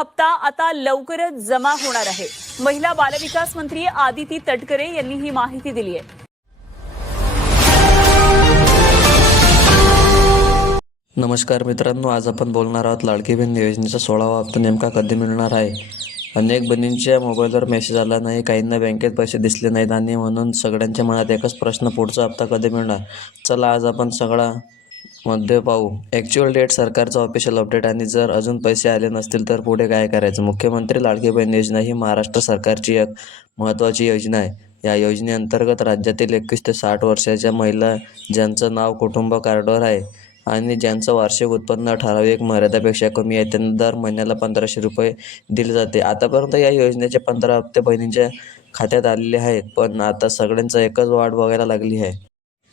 हप्ता आता लवकरच जमा होणार आहे. महिला बालविकास मंत्री आदिती तटकरे यांनी ही माहिती दिली आहे. नमस्कार मित्रांनो आज आपण बोलणार आहोत लाडकी बहीण योजनेचा सोळावा हप्ता नेमका कधी मिळणार आहे? अनेक बहिणींच्या मोबाईलवर मेसेज आला नाही काहींना बँकेत पैसे दिसले नाहीत आणि म्हणून सगळ्यांच्या मनात एकच प्रश्न पुढचा हप्ता कधी मिळणार? चला आज आपण सगळा मध्ये पाहू. ॲक्च्युअल डेट सरकारचं ऑफिशियल अपडेट आणि जर अजून पैसे आले नसतील तर पुढे काय करायचं? मुख्यमंत्री लाडकी बहीण योजना ही महाराष्ट्र सरकारची एक महत्त्वाची योजना आहे. या योजनेअंतर्गत राज्यातील एकवीस ते साठ वर्षाच्या महिला ज्यांचं नाव कुटुंब कार्डवर आहे आणि ज्यांचं वार्षिक उत्पन्न ठराविक मर्यादापेक्षा कमी आहे त्यांना दर महिन्याला पंधराशे रुपये दिले जाते. आतापर्यंत या योजनेचे पंधरा हप्ते बहिणींच्या खात्यात आलेले आहेत पण आता सगळ्यांचा एकच वाट बघायला लागली आहे.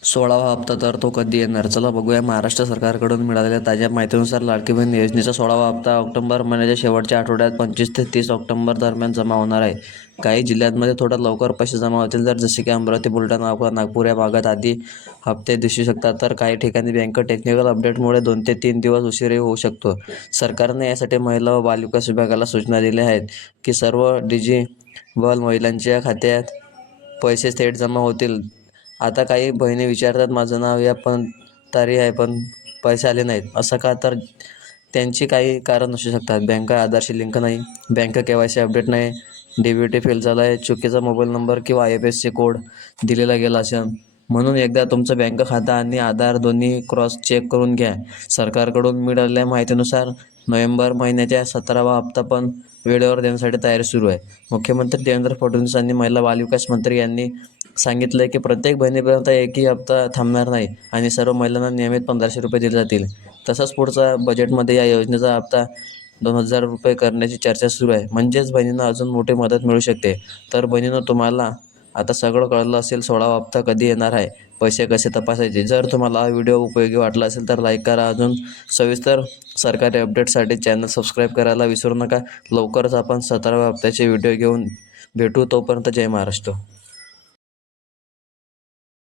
सोळावा हप्ता तर तो कधी येणार? चला बघूया. महाराष्ट्र सरकारकडून मिळालेल्या ताज्या माहितीनुसार लाडकी बहीण योजनेचा सोळावा हप्ता ऑक्टोबर महिन्याच्या शेवटच्या आठवड्यात पंचवीस ते तीस ऑक्टोबर दरम्यान जमा होणार आहे. काही जिल्ह्यांमध्ये थोडा लवकर पैसे जमा होतील तर जसे की अमरावती बुलढाणा अकोला नागपूर या भागात आधी हप्ते दिसू शकतात. तर काही ठिकाणी बँक टेक्निकल अपडेटमुळे दोन ते तीन दिवस उशीरही होऊ शकतो. सरकारने यासाठी महिला व बालविकास विभागाला सूचना दिल्या आहेत की सर्व डिजिबल महिलांच्या खात्यात पैसे थेट जमा होतील. आता काही बहिणी विचारतात माझं नाव या पण तारी आहे पण पैसे आले नाहीत. असं का? तर त्यांची काही कारण असू शकतात. बँक आधारशी लिंक नाही bank K Y C update नाही डी बी टी फेल झाला आहे चुकीचा मोबाईल नंबर किंवा I F S C code दिलेला गेला असेल. म्हणून एकदा तुमचं बँक खातं आणि आधार दोन्ही क्रॉस चेक करून घ्या. सरकारकडून मिळालेल्या माहितीनुसार नोव्हेंबर महिन्याच्या सतरावा हप्ता पण वेळेवर देण्यासाठी तयारी सुरू आहे. मुख्यमंत्री देवेंद्र फडणवीस आणि महिला बालविकास मंत्री यांनी सांगितलं की प्रत्येक बहिणीपर्यंत एकही हप्ता थांबणार नाही आणि सर्व महिलांना नियमित पंधराशे रुपये दिले जातील. तसंच पुढचा बजेटमध्ये या योजनेचा हप्ता दोन हजार रुपये करण्याची चर्चा सुरू आहे. म्हणजेच बहिणींना अजून मोठी मदत मिळू शकते. तर बहिणीनं तुम्हाला आता सगळं कळलं असेल सोळावा हप्ता कधी येणार आहे पैसे कसे तपासायचे? जर तुम्हाला हा व्हिडिओ उपयोगी वाटला असेल तर लाईक करा. अजून सविस्तर सरकारी अपडेटसाठी चॅनल सबस्क्राईब करायला विसरू नका. लवकरच आपण सतराव्या हप्त्याचे व्हिडिओ घेऊन भेटू. तोपर्यंत जय महाराष्ट्र.